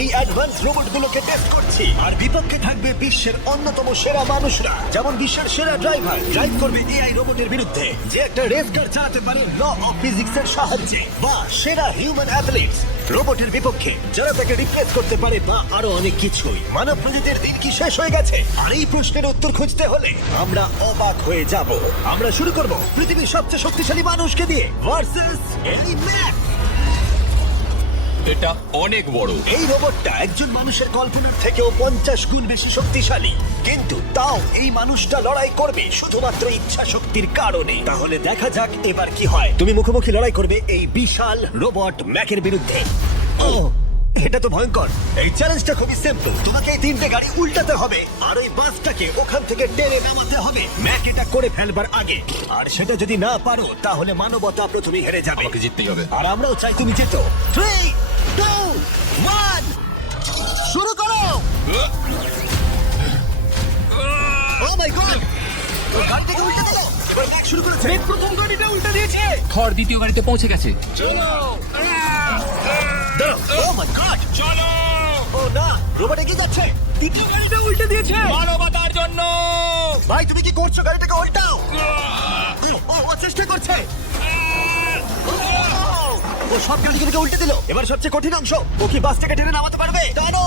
এই advance রোবটগুলোকে test করছি, আর বিপক্ষে থাকবে বিশ্বের অন্যতম সেরা মানুষরা, যেমন বিশ্বের সেরা ড্রাইভার ড্রাইভ করবে এআই রোবটের বিরুদ্ধে যে একটা রেস কার চালাতে পারে ল অফ ফিজিক্স এর সাহায্যে, বা সেরা হিউম্যান অ্যাথলিটস রোবটের বিপক্ষে যারা তাকে রিপ্লেস করতে পারে, বা আরো অনেক কিছুই। মানব প্রজাতির দিন কি শেষ হয়ে গেছে? আর এই প্রশ্নের উত্তর খুঁজতে হলে আমরা অবাক হয়ে যাব। আমরা শুরু করব পৃথিবীর সবচেয়ে শক্তিশালী মানুষকে দিয়ে ভার্সেস এই ম্যাক। এটা অনেক বড়। এই রোবটটা একজন মানুষের কল্পনার থেকেও 50 গুণ বেশি শক্তিশালী, কিন্তু তাও এই মানুষটা লড়াই করবে শুধুমাত্র ইচ্ছা শক্তির কারণে। তাহলে দেখা যাক এবার কি হয়। তুমি মুখোমুখি লড়াই করবে এই বিশাল রোবট ম্যাকের বিরুদ্ধে। ও, এটা তো ভয়ঙ্কর। এই চ্যালেঞ্জটা খুবই সিম্পল। তোমাকে এই তিনটে গাড়ি উল্টাতে হবে আর ওই বাসটাকে ওখান থেকে টেনে নামাতে হবে ম্যাক এটা করে ফেলবার আগে। আর সেটা যদি না পারো তাহলে মানবতা প্রথমেই হেরে যাবে। আমাকে জিততেই হবে। আর আমরাও চাই তুমি যেতো। 3, 2, 1 শুরু করো। ও মাই গড, গাড়িটাকে উল্টে দিল। এবার ম্যাক শুরু করেছে। প্রথম গাড়িটা উল্টে দিয়েছে। থর দ্বিতীয় গাড়িতে পৌঁছে গেছে। ও মাই গড, চলো ও না, রোবট এগিয়ে যাচ্ছে। দ্বিতীয় গাড়িটা উল্টে দিয়েছে। মানবতার জন্য। ভাই তুমি কি করছো? গাড়িটাকে উল্টাও। ও চেষ্টা করছে। ও সব গাড়িগুলোকে উল্টে দিল। এবার সবচেয়ে কঠিন অংশ, ও কি বাসটাকে টেনে নামাতে পারবে? টানো।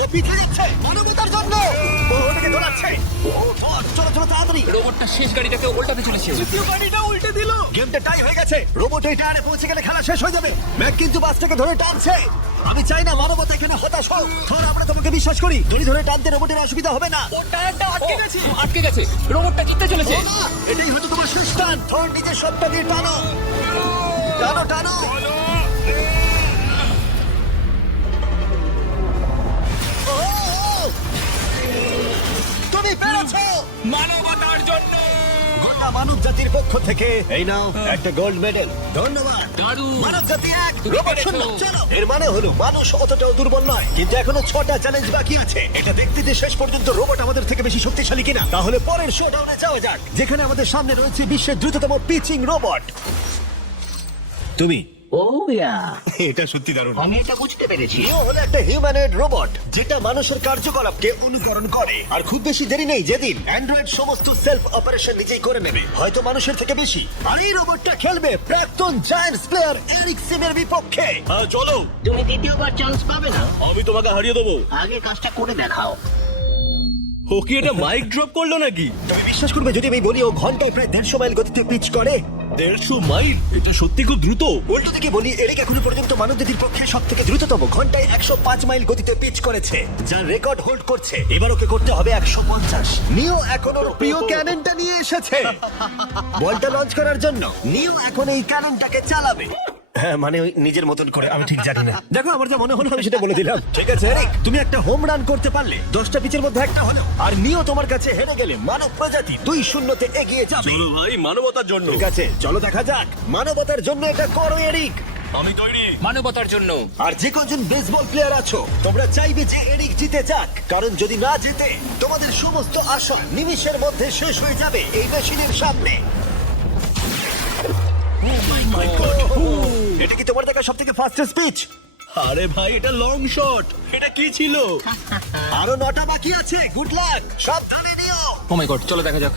ও পিছিয়ে যাচ্ছে মানবতার জন্য। ও ওটাকে দোলাচ্ছে। ও চলো চলো তাড়াতাড়ি। রোবটটা শেষ গাড়িটাকে উল্টাতে চলেছে। দ্বিতীয় গাড়িটা উল্টে দিল। গেমটা টাই হয়ে গেছে। রোবট এই টায়ারে পৌঁছে গেলে খেলা শেষ হয়ে যাবে। ম্যাক কিন্তু বাসটাকে ধরে টানছে। আমি চাই না মানবতা এখানে হতাশ হোক। ধর, আমরা তোমাকে বিশ্বাস করি। দড়ি ধরে টানতে রোবটের অসুবিধা হবে না। ওর টায়ারটা আটকে গেছে। আটকে গেছে। রোবটটা জিততে চলেছে। ও না, এটাই হয়তো তোমার শেষ টান। ধর, নিজের সবটা দিয়ে টানো। টানো টানো। ও, তুমি পেরেছো। মানবতার জন্য। গোটা মানব জাতির পক্ষ থেকে এই নাও একটা গোল্ড মেডেল। ধন্যবাদ। দারুণ। মানব জাতি এক, তুমি রোবট পেরেছো। শূন্য। চলো। এর মানে হলো মানুষ অতটাও দুর্বল নয়, কিন্তু এখনো 6টা চ্যালেঞ্জ বাকি আছে। এটা দেখতে যে শেষ পর্যন্ত রোবট আমাদের থেকে বেশি শক্তিশালী কিনা। তাহলে পরের শোডাউনে যাওয়া যাক, যেখানে আমাদের সামনে রয়েছে বিশ্বের দ্রুততম পিচিং রোবট। তুমি ও ইয়া, এটা সত্যি দারুণ। আমি এটা বুঝতে পেরেছি। নিও হলো একটা হিউম্যানয়েড রোবট যেটা মানুষের কার্যকলাপকে অনুকরণ করে। আর খুব বেশি দেরি নেই, যেদিন অ্যান্ড্রয়েড সমস্ত সেলফ অপারেশন নিজেই করে নেবে, হয়তো মানুষের থেকে বেশি। আর এই রোবটটা খেলবে প্রাক্তন জায়ান্টস প্লেয়ার এরিক সিমের বিপক্ষে। চলো, তুমি দ্বিতীয়বার চান্স পাবে না। আমি তোমাকে হারিয়ে দেবো। আগে কাজটা করে দেখাও। ও কি এটা মাইক ড্রপ করলো নাকি? তুমি বিশ্বাস করবে যদি আমি বলি ও ঘন্টায় প্রায় 150 মাইল গতিতে পিচ করে? 150 মাইল? এটা সত্যি খুব দ্রুত। উল্টো দিকে বলি, এরিক এখনো পর্যন্ত মানবজাতির পক্ষে সব থেকে দ্রুততম ঘন্টায় 105 মাইল গতিতে পিচ করেছে, যার রেকর্ড হোল্ড করছে। এবার ওকে করতে হবে 150। নিও এখন ওর প্রিয় ক্যাননটা নিয়ে এসেছে বলটা লঞ্চ করার জন্য। নিও এখন এই ক্যাননটাকে চালাবে। হ্যাঁ, মানে ওই নিজের মতন করে। আমি ঠিক জানি না। দেখো, আমার যা মনে হলো আমি সেটা বলে দিলাম। ঠিক আছে এরিক, তুমি একটা হোম রান করতে পারলে 10টা পিচের মধ্যে একটা হলো। আর নিও তোমার কাছে হেরে গেলে মানব প্রজাতি 2-0-তে এগিয়ে যাবে। চলো ভাই, মানবতার জন্য। ঠিক আছে, চলো দেখা যাক। মানবতার জন্য এটা করো এরিক। আমি তৈরি। মানবতার জন্য। আর যে কজন বেসবল প্লেয়ার আছো, তোমরা চাইবে যে এরিক জিতে যাক, কারণ যদি না জিতে তোমাদের সমস্ত আশা নিমিষের মধ্যে শেষ হয়ে যাবে এই মেশিনের সামনে। এটা কি তোমার দেখা সব থেকে ফাস্টেস্ট পিচ? আরে ভাই, এটা লং শট। এটা কি ছিল? আরো 9টা বাকি আছে। গুড লাক, সাবধানে নিও। ও মাই গড, চলো দেখা যাক।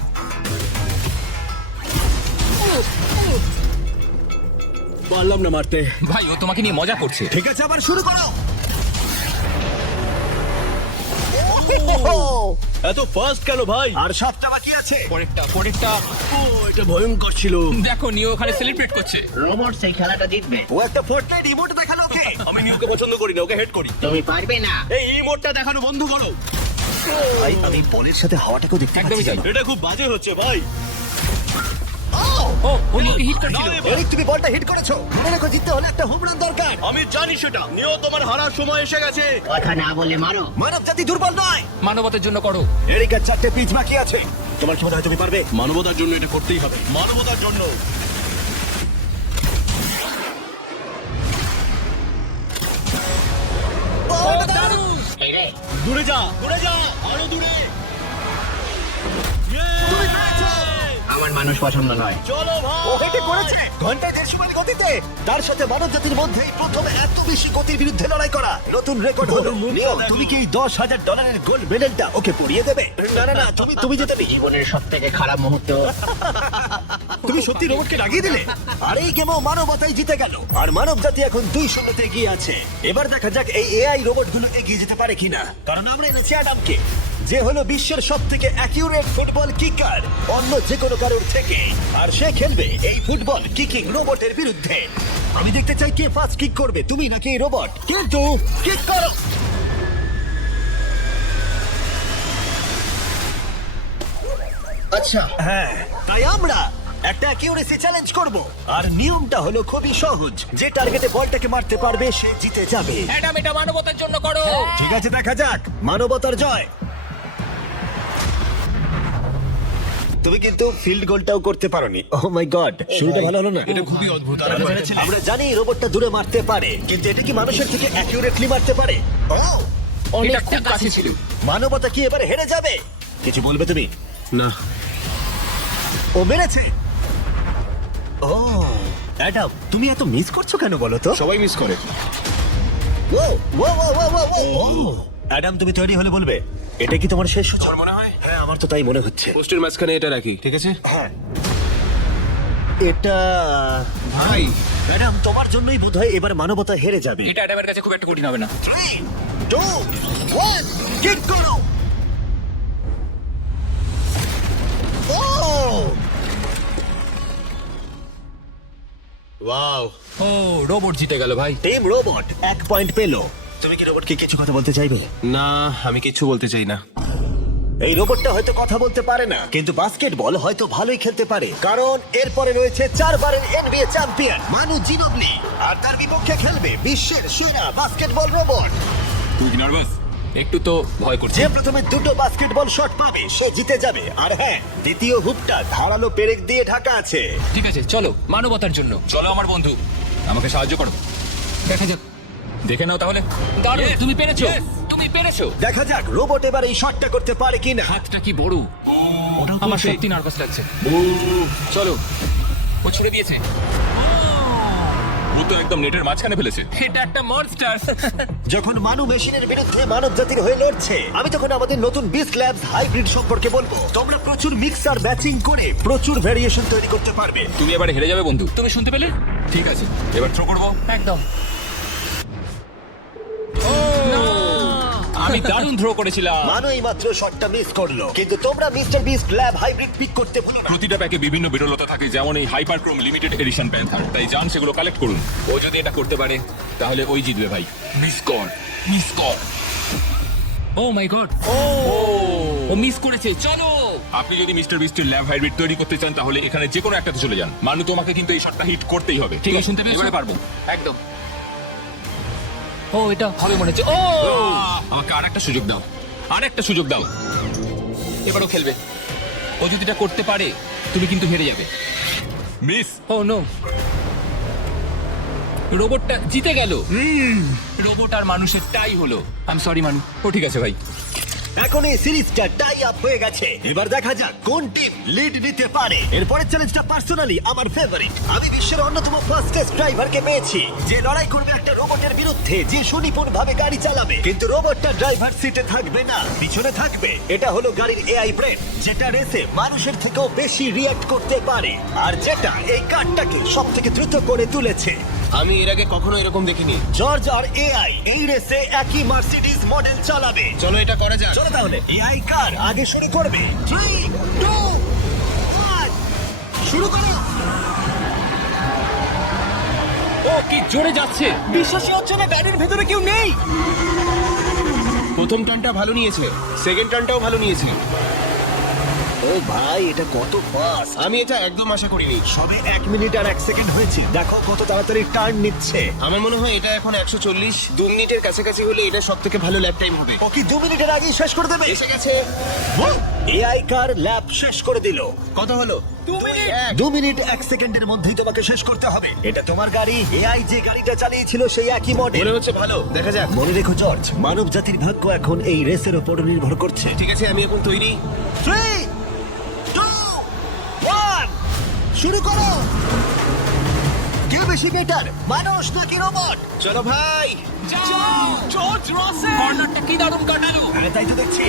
পারলাম না মারতে। ভাই, ও তোমাকে নিয়ে মজা করছে। ঠিক আছে, আবার শুরু করো। এত ফাস্ট কেন ভাই? আর 7টা বাকি আছে। পরেরটা। ও, এটা ভয়ঙ্কর ছিল। দেখো, নিও ওখানে সেলিব্রেট করছে। রোবট সেই খেলাটা জিতবে। ও একটা ফোর্টনাইট ইমোট দেখালো ওকে। আমি নিউকে পছন্দ করি না, ওকে হেড করি। তুমি পারবে না। এই ইমোটটা দেখানো বন্ধ করো। ভাই, আমি বলের সাথে হাওয়াটাকেও দেখতে একদমই পাচ্ছি। তাই। এটা খুব বাজে হচ্ছে ভাই। ও নিওকে হিট করছিল। না, এরিক, তুমি বলটা হিট করেছো। মনে রেখো, জিততে হলে একটা হোম রান দরকার। আমি জানি সেটা। নিও, তোমার হারার সময় এসে গেছে। কথা না বলে মারো। মানব জাতি দুর্বল নয়। মানবতার জন্য করো। এরিক আর 4টে পিচ বাকি আছে। তোমার কি মনে হয় তুমি পারবে? মানবতার জন্য এটা করতেই হবে। মানবতার জন্য। এই রে, দূরে যা, দূরে যা, আরো দূরে। তুমি পেরেছো। আমার আমার মানুষ পছন্দ নয়। চলো ভাই ও হেঁটে করেছে ঘন্টায় 150 মাইল গতিতে। তার সাথে মানব জাতির মধ্যে প্রথম এত বেশি গতির বিরুদ্ধে লড়াই করা নতুন রেকর্ড হলো। নিও, তুমি কি এই $10,000 গোল্ড মেডেলটা ওকে পরিয়ে দেবে? না না না, তুমি যেতে নেই। জীবনের সব থেকে খারাপ মুহূর্ত। তুমি সত্যি রোবটকে লাগিয়ে দিলে। আর এই গেমও মানবতাই জিতে গেল, আর মানব জাতি এখন 2-0 এগিয়ে আছে। এবার দেখা যাক এই এআই রোবটগুলো এগিয়ে যেতে পারে কিনা, কারণ আমরা এনেছি অ্যাডামকে, যে হলো বিশ্বের সব থেকে অ্যাকিউরেট ফুটবল কিকার অন্য যে কোনো কারোর থেকে। আর সে খেলবে এই ফুটবল কিকিং রোবটের বিরুদ্ধে। আমি দেখতে চাই কে ফার্স্ট কিক করবে, তুমি নাকি এই রোবট। কিন্তু কিক করো। আচ্ছা, হ্যাঁ, তাই আমরা একটা অ্যাকিউরেসি চ্যালেঞ্জ করব। আর নিয়মটা হলো খুবই সহজ, যে টার্গেটে বলটাকে মারতে পারবে সে জিতে যাবে। অ্যাডাম, এটা মানবতার জন্য করো। ঠিক আছে, দেখা যাক মানবতার জয়। তুমি কিন্তু ফিল্ড গোলটাও করতে পারোনি। ওহ মাই গড, শুরুটা ভালো হলো না। এটা খুবই অদ্ভুত। আমরা জানি রোবটটা দূরে মারতে পারে, কিন্তু এটা কি মানুষের থেকে অ্যাকিউরেটলি মারতে পারে? ও, এটা খুব কাছে ছিল। মানবতা কি এবারে হেরে যাবে? কিছু বলবে তুমি? না, ও মেরেছে। ও অ্যাডাম, তুমি এত মিস করছো কেন বলো তো? সবাই মিস করে। ও ও ও ও ও ও অ্যাডাম, তুমি তৈরি হলে বলবে। এটা কি তোমার শেষ সূচনা? মনে হয় হ্যাঁ, আমার তো তাই মনে হচ্ছে। পোস্টের মাঝখানে এটা রাখি, ঠিক আছে? হ্যাঁ, এটা ভাই ম্যাডাম তোমার জন্যই বোধহয় এবার মানবতা হেরে যাবে। এটা অ্যাডামের কাছে খুব একটা কঠিন হবে না। 3, 2, 1, কিক করো। ও ওয়াও, ও, রোবট জিতে গেল ভাই। টিম রোবট 1 পয়েন্ট পেলো। তুমি কি রোবটকে কিছু কথা বলতে চাইবে? না আমি কিছু বলতে চাই না। এই রোবটটা হয়তো কথা বলতে পারে না, কিন্তু বাস্কেটবল হয়তো ভালোই খেলতে পারে, কারণ এরপরে রয়েছে 4 বারের NBA চ্যাম্পিয়ন মানু জিনোবলি, আর তার বিপক্ষে খেলবে বিশ্বের সেরা বাস্কেটবল রোবট। তুই কি নার্ভাস? একটু তো ভয় করছে। যে প্রথমে 2টো বাস্কেটবল শট পাবে সে জিতে যাবে। আর হ্যাঁ, দ্বিতীয় হুপটা ধারালো পেরেক দিয়ে ঢাকা আছে। ঠিক আছে, চলো মানবতার জন্য। চলো আমার বন্ধু, আমাকে সাহায্য করো। দেখা যাক, দেখে নাও তাহলে। দারুণ, তুমি পেরেছো, তুমি পেরেছো। দেখা যাক রোবট এবার এই শটটা করতে পারে কিনা। হাতটা কি বড়! আমার সত্যি নার্ভাস লাগছে। চলো, ও ছুড়ে দিয়েছে। ও তো একদম নেটের মাঝখানে ফেলেছে। এটা একটা মনস্টার। যখন মানু মেশিনের বিরুদ্ধে মানব জাতির হয়ে লড়ছে, আমি তখন আমাদের নতুন বিস্ট ল্যাবস হাইব্রিড সম্পর্কে বলবো। তোমরা প্রচুর মিক্সার ম্যাচিং করে প্রচুর ভেরিয়েশন তৈরি করতে পারবে। তুমি এবারে হেরে যাবে বন্ধু, তুমি শুনতে পেলে? ঠিক আছে, এবার থ্রো করবো। একদম। আমি দারুণ থ্রো করেছিলাম। মানু এই মাত্র শটটা মিস করলো, কিন্তু তোমরা mister Beast lab hybrid pick করতে ভুলো না। প্রতিটা প্যাকে বিভিন্ন বিরলতা থাকে, যেমন এই হাইপারক্রোম লিমিটেড এডিশন প্যান্থার। তাই যান সেগুলো কালেক্ট করুন। ও যদি এটা করতে পারে তাহলে ওই জিতবে ভাই। মিস কর, মিস কর। ও মাই গড, ও মিস করেছে। চলো, আপনি যদি মিস্টার বিস্টের ল্যাব হাইব্রিড তৈরি করতে চান তাহলে এখানে যে কোনো একটাতে চলে যান। মানু, তোমাকে কিন্তু এই শটটা হিট করতেই হবে। ঠিক আছে, শুনতে পেয়েছো? এবারে পারবো একদম। ও, এটা ভালো মনে হচ্ছে। ও, আমাকে আরেকটা সুযোগ দাও, আরেকটা সুযোগ দাও। এবারও খেলবে। ও যদি এটা করতে পারে তুমি কিন্তু হেরে যাবে। মিস। ও নো, রোবটটা জিতে গেল। রোবট আর মানুষের টাই হলো। আই এম সরি মানু। ও ঠিক আছে ভাই। এখন এই সিরিজটা টাই আপ হয়ে গেছে। এবার দেখা যাক কোন টিম লিড নিতে পারে। এরপরের চ্যালেঞ্জটা পার্সোনালি আমার ফেভারিট। আমি বিশ্বের অন্যতম ফাস্টেস্ট ড্রাইভারকে পেয়েছি, যে লড়াই করবে একটা রোবটের বিরুদ্ধে যে সুনিপুণ ভাবে গাড়ি চালাবে। কিন্তু রোবটটা ড্রাইভার সিটে থাকবে না, পিছনে থাকবে। এটা হলো গাড়ির এআই ব্রেন, যেটা রেসে মানুষের থেকেও বেশি রিঅ্যাক্ট করতে পারে, আর যেটা এই কারটাকে সব থেকে দ্রুত করে তুলেছে। আমি এর আগে কখনো এরকম দেখিনি। জর্জ আর এআই এই রেসে একই মার্সিডিজ মডেল চালাবে। চলো এটা করা যাক। চলো তাহলে এআই কার আগে শুরু করবে। 3, 2, 1, শুরু করো। ও কি জোরে যাচ্ছে! বিশ্বাসই হচ্ছে না গাড়ির ভেতরে কেউ নেই। প্রথম টার্নটা ভালো নিয়েছে, সেকেন্ড টার্নটাও ভালো নিয়েছে। ও ভাই, এটা কত ফাস্ট! আমি এটা একদম আশা করিনি। সবে 1 মিনিট আর 1 সেকেন্ড হয়েছে। দেখো কত তাড়াতাড়ি টার্ন নিচ্ছে। আমার মনে হয় এটা এখন 140। 2 মিনিটের কাছাকাছি হলে এটা সব থেকে ভালো ল্যাপ টাইম হবে। ও কি 2 মিনিটের আগেই শেষ করে দেবে? এসে গেছে। এআই কার ল্যাপ শেষ করে দিল। কত হলো? 2 মিনিট। 2 মিনিট 1 সেকেন্ডের মধ্যেই তোমাকে শেষ করতে হবে। এটা তোমার গাড়ি। এআই যে গাড়িটা চালিয়েছিল সেই একই মডেল। মনে হচ্ছে ভালো, দেখা যাক। মনে রেখো জর্জ, মানব জাতির ভাগ্য এখন এই রেসের উপর নির্ভর করছে। ঠিক আছে, আমি এখন তৈরি। 3, 2, 1, শুরু করো। কে বেশি বেটার, মানুষ নাকি রোবট? চলো ভাই। জর্জ রসেল কর্নারটা কি দারুণ কাটালো। হ্যাঁ, তাই তো দেখছি।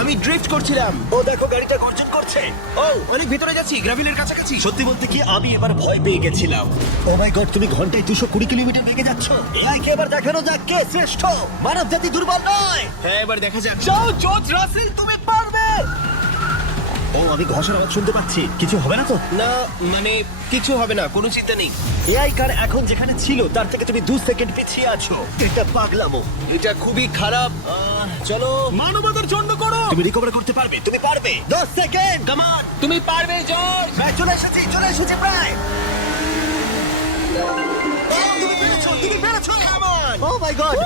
আমি ড্রিফট করছিলাম। ও দেখো গাড়িটা গর্জন করছে। ও অনেক ভিতরে যাচ্ছি, গ্রাভিলের কাছাকাছি। সত্যি বলতে কি আমি এবার ভয় পেয়ে গেছিলাম। ও মাই গড, তুমি ঘন্টায় 220 কিলোমিটার বেগে যাচ্ছ। এআই কে এবার দেখানো যাক কে শ্রেষ্ঠ। মানব জাতি দুর্বল নয়। হ্যাঁ এবার দেখা যাক। যাও জর্জ রাসেল তুমি পারবে। ও, আমি ঘষার আওয়াজ শুনতে পাচ্ছি। কিছু হবে না তো? না মানে কিছু হবে না, কোনো চিন্তা নেই। এআই কার এখন যেখানে ছিল তার থেকে তুমি 2 সেকেন্ড পিছিয়ে আছো। এটা পাগলামো। এটা খুবই খারাপ। চলো। মানবতার জন্য করো। তুমি রিকভার করতে পারবে, তুমি পারবে। 10 সেকেন্ড। Come on. তুমি পারবে জর্জ। প্রায় চলে এসেছি প্রায়। ও, তুমি পেরেছো, তুমি পেরেছো। ও মাই গড,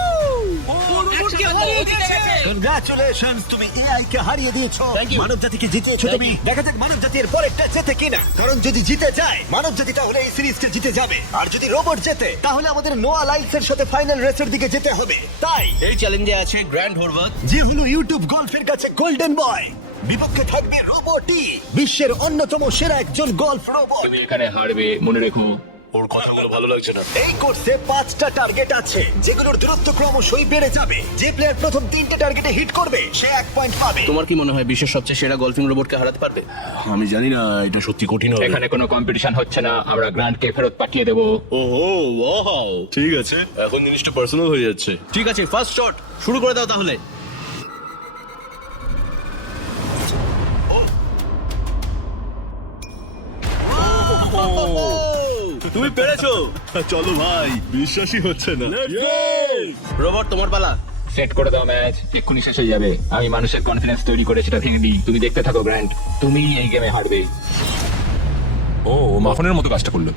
রোবটকে হারিয়ে দিয়েছে। কনগ্রাচুলেশনস, তুমি এআই কে হারিয়ে দিয়েছো। Thank you. মানব জাতিকে জিতিয়েছো তুমি। দেখা যাক মানব জাতির পরেরটা জেতে কিনা। কারণ যদি জিতে যায় মানব জাতি তাহলে এই সিরিজটা জিতে যাবে। আর যদি রোবট জেতে তাহলে আমাদের নোয়া লাইলসের সাথে ফাইনাল রেসের দিকে যেতে হবে। তাই এই চ্যালেঞ্জে আছে গ্র্যান্ড হোরভাত। যে হলো ইউটিউব গল্ফের কাছে গোল্ডেন বয়, বিপক্ষে থাকবে রোবটই, বিশ্বের অন্যতম সেরা একজন গল্ফ রোবট। তুমি এখানে হারবে মনে রেখো। ওর কথাগুলো ভালো লাগছে না। এই কোর্সে 5টা টার্গেট আছে যেগুলোর দূরত্ব ক্রমশই বেড়ে যাবে। যে প্লেয়ার প্রথম 3টে টার্গেটে হিট করবে সে 1 পয়েন্ট পাবে। তোমার কি মনে হয় বিশ্বের সবচেয়ে সেরা গলফিং রোবটকে হারাতে পারবে? আমি জানি না, এটা সত্যি কঠিন হবে। এখানে কোনো কম্পিটিশন হচ্ছে না, আমরা গ্র্যান্ডকে ফেরত পাঠিয়ে দেবো। ওহো, ওয়াও, ঠিক আছে, এখন জিনিসটা পার্সোনাল হয়ে যাচ্ছে। ঠিক আছে, ফার্স্ট শট শুরু করে দাও তাহলে। তুমি পেরেছো। চলো ভাই, বিশ্বাসই হচ্ছে না। রোবট তোমার পালা। সেট করে দাও ম্যাচ, এক্ষুনি শেষ হয়ে যাবে। আমি মানুষের কনফিডেন্স তৈরি করে সেটা ভেঙে দিই। তুমি দেখতে থাকো গ্র্যান্ড, তুমি এই গেমে হারবে। ও মাফনের মতো কাজটা করলো।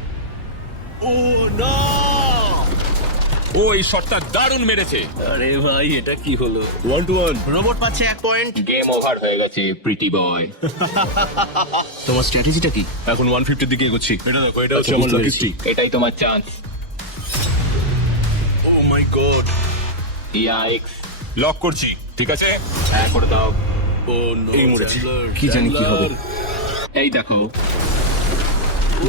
ও না, ও এই শটটা দারুণ মেরেছে। আরে ভাই এটা কি হলো? 1-1। রোবট পাচ্ছে 1 পয়েন্ট। গেম ওভার হয়ে গেছে প্রিটি বয়। তোমার স্ট্র্যাটেজিটা কি? এখন 150 দিকে এগোচ্ছি। এটা দেখো, এটা হচ্ছে আমার লাকি স্ট্রিক। এটাই তোমার chance. Oh my god. Yikes, lock করছি। ঠিক আছে, হ্যাঁ করে দাও। ও নো, এই মরেছি। কি জানি কি হবে। এই দেখো,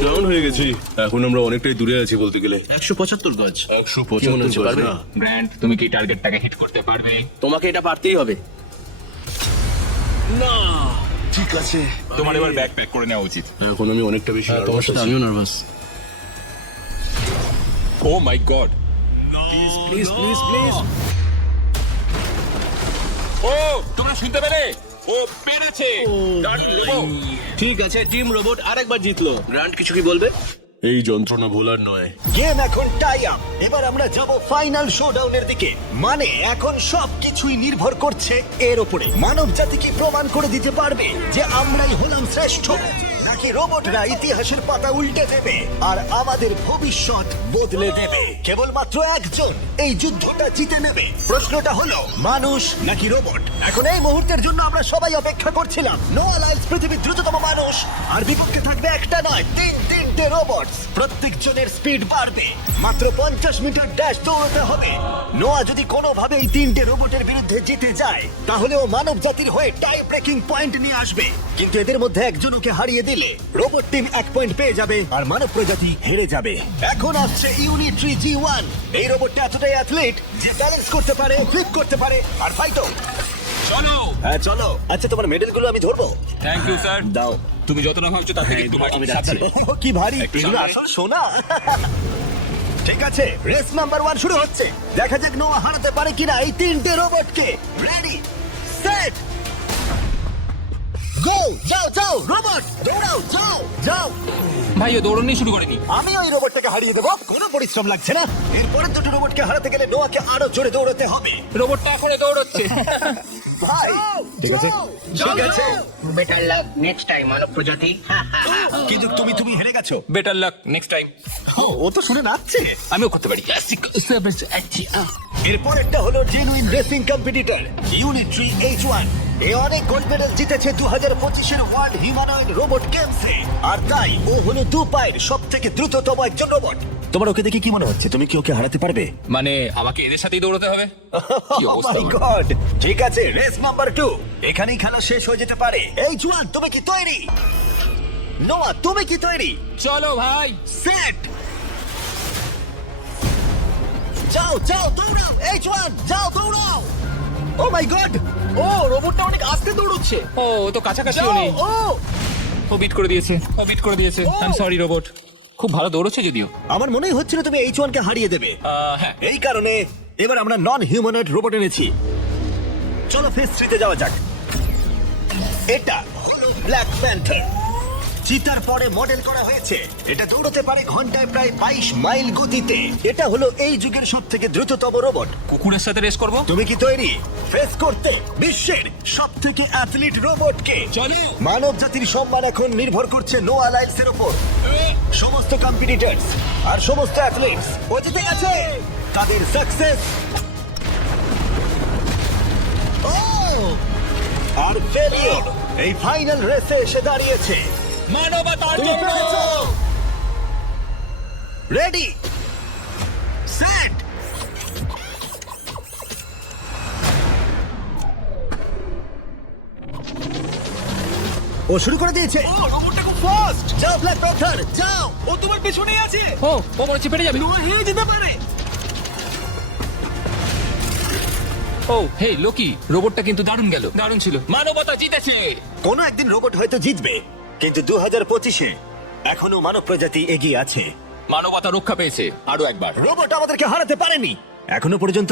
ডাউন হয়ে গেছি। এখন আমরা অনেকটাই দূরে আছি বলতে গেলে। 175 গজ। 175 হচ্ছে, পারবে? না। গ্র্যান্ড তুমি কি টার্গেটটাকে হিট করতে পারবে? তোমাকে এটা পারতেই হবে। না, ঠিক আছে। তোমার এবার ব্যাগ প্যাক করে নেওয়া উচিত। এখন আমি অনেকটা বেশি তোমার nervous সাথে আছি। আমিও nervous. Oh my god. Please please please. ও তোমরা শুনতে পেলে? ও পেরেছে। দারুণ লেবো। ঠিক আছে, টিম রোবট আরেকবার জিতলো। গ্র্যান্ড কিছু কি বলবে? এই যন্ত্রণা ভোলার নয়। গেম এখন টাই আপ। এবার আমরা যাব ফাইনাল শোডাউনের দিকে। মানে এখন সবকিছুই নির্ভর করছে এর উপরে। মানব জাতি কি প্রমাণ করে দিতে পারবে যে আমরাই হলাম শ্রেষ্ঠ, নাকি রোবটরা ইতিহাসের পাতা উল্টে দেবে আর আমাদের ভবিষ্যৎ বদলে দেবে? কেবলমাত্র একজন এই যুদ্ধটা জিতে নেবে। প্রশ্নটা হলো মানুষ নাকি রোবট। এখন এই মুহূর্তের জন্য আমরা সবাই অপেক্ষা করছিলাম। নোয়া লাইলস পৃথিবীর দ্রুততম মানুষ, আর বিপক্ষে থাকবে একটা নয় তিনটে রোবট। প্রত্যেকজনের স্পিড বাড়বে। মাত্র 50 মিটার ড্যাশ দৌড়তে হবে। নোয়া যদি কোনোভাবে এই 3টে রোবটের বিরুদ্ধে জিতে যায় তাহলে ও মানব জাতির হয়ে টাই ব্রেকিং পয়েন্ট নিয়ে আসবে। কিন্তু এদের মধ্যে একজন ওকে হারিয়ে দিলে রোবট টিম 1 পয়েন্ট পেয়ে যাবে আর মানব প্রজাতি হেরে যাবে। এখন আসছে ইউনিট্রি G1। এই রোবটটা এতটাই অ্যাথলিট যে ব্যালেন্স করতে পারে, ফ্লিপ করতে পারে আর ফাইটও। চলো। হ্যাঁ চলো। আচ্ছা, তোমার মেডেলগুলো আমি ধরবো। Thank you sir. দাও। তুমি যতটা ভাবছো তার থেকে একটু আমি বাকি। যাচ্ছি। ও, কি ভারী একটু এগুলো, সামনে। আসল সোনা। ঠিক আছে, রেস নাম্বার 1 শুরু হচ্ছে। দেখা যাক নোয়া হারাতে পারে কিনা এই 3টে রোবটকে। রেডি, সেট, গো। যাও যাও রোবট, দৌড়াও, যাও যাও। ভাই ও দৌড়নি শুরু করেনি। আমি ওই রোবটটাকে হারিয়ে দেবো, কোনো পরিশ্রম লাগছে না। এরপরের দুটো রোবটকে হারাতে গেলে নোয়াকে আরো জোরে দৌড়াতে হবে। রোবটটা এখনো দৌড়চ্ছে। ভাই ঠিক আছে, ঠিক আছে, বেটার লাক নেক্সট টাইম মানব প্রজাতি। কিন্তু তুমি হেরে গেছো। Better luck next time. ও তো শুনে নাচছে। আমিও করতে পারি। এরপরেরটা হলো genuine racing competitor Unitree H1। এ অনেক গোল্ড মেডেল জিতেছে 2025-এর ওয়ার্ল্ড হিউম্যানয়েড রোবট গেমসে। আর তাই ও হলো 2 পায়ের সব থেকে দ্রুততম একজন রোবট। তোমার ওকে দেখে কি মনে হচ্ছে? তুমি কি ওকে হারাতে পারবে? মানে আমাকে এদের সাথেই দৌড়াতে হবে? কি Oh অবস্থা my আমার। God! ঠিক আছে, রেস নাম্বার 2। এখানেই খেলা শেষ হয়ে যেতে পারে। H1, তুমি কি তৈরি? নোয়া তুমি কি তৈরি? চলো ভাই। সেট। যাও যাও দৌড়াও H1 যাও দৌড়াও। ও মাই গড, ও রোবটটা অনেক আস্তে দৌড়চ্ছে। ও ও তো কাছাকাছিও যাও, নেই। ও ও বিট করে দিয়েছে, ও বিট করে দিয়েছে। Oh. I am sorry robot. খুব ভালো দৌড়চ্ছে যদিও। আমার মনেই হচ্ছিল তুমি H1 কে হারিয়ে দেবে। হ্যাঁ। এই কারণে এবার আমরা নন হিউম্যানয়েড রোবট এনেছি। চলো ফেজ 3 তে যাওয়া যাক। এটা হলো ব্ল্যাক প্যান্থার। চিতার পরে মডেল করা হয়েছে। এটা দৌড়তে পারে ঘন্টায় প্রায় 22 মাইল গতিতে। এটা হলো এই যুগের সবথেকে দ্রুততম রোবট। কুকুরের সাথে রেস করব। তুমি কি তৈরি ফেস করতে বিশ্বের সবথেকে অ্যাথলিট রোবটকে? চলো। মানব জাতির সম্মান এখন নির্ভর করছে নোয়া লাইলসের উপর। সমস্ত কম্পিটিটরস আর সমস্ত অ্যাথলিটস ও জিতে গেছে। তাদের সাকসেস আর ফেলিওর এই ফাইনাল রেসে এসে দাঁড়িয়েছে। মানবতার তুমি জন্য। পেরেছো। Ready set. ও শুরু করে দিয়েছে। ও রোবটটা খুব ফাস্ট। যাও ব্ল্যাক প্যান্থার যাও। ও তোমার পেছনেই আছে। ও ও মনে হচ্ছে পেরে যাবে। নোয়া হেরে যেতে পারে। ও হে লোকি, রোবটটা কিন্তু দারুণ গেল, দারুণ ছিল। মানবতা জিতেছে। কোনো একদিন রোবট হয়তো জিতবে, কিন্তু 2025-এ এখনো মানব প্রজাতি এগিয়ে আছে। মানবতা রক্ষা পেয়েছে আরো একবার। রোবট আমাদেরকে হারাতে পারেনি এখনো পর্যন্ত।